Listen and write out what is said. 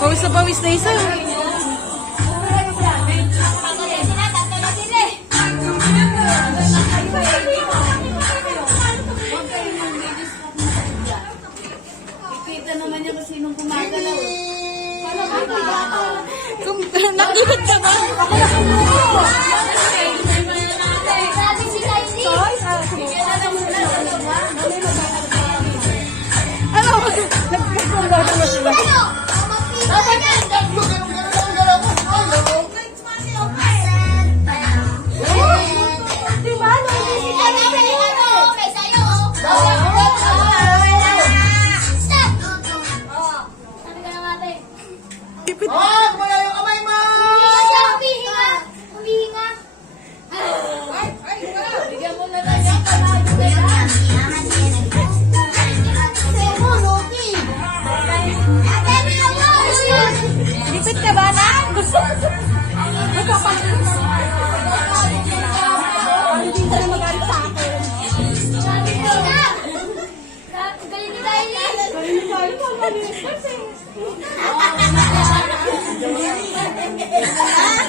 Pawis na pawis na isa. Kita naman niya kung sinong gumagalaw. Nakikita ka ba? Sabi si Lizzie. Ano? Nagpapagod na sila. Tipid. Wala yung kamay mo! Bigyan mo na lang yung panalo nila. Tipid ka ba na? Hindi ka na magalit sa akin. Galing ni Daily.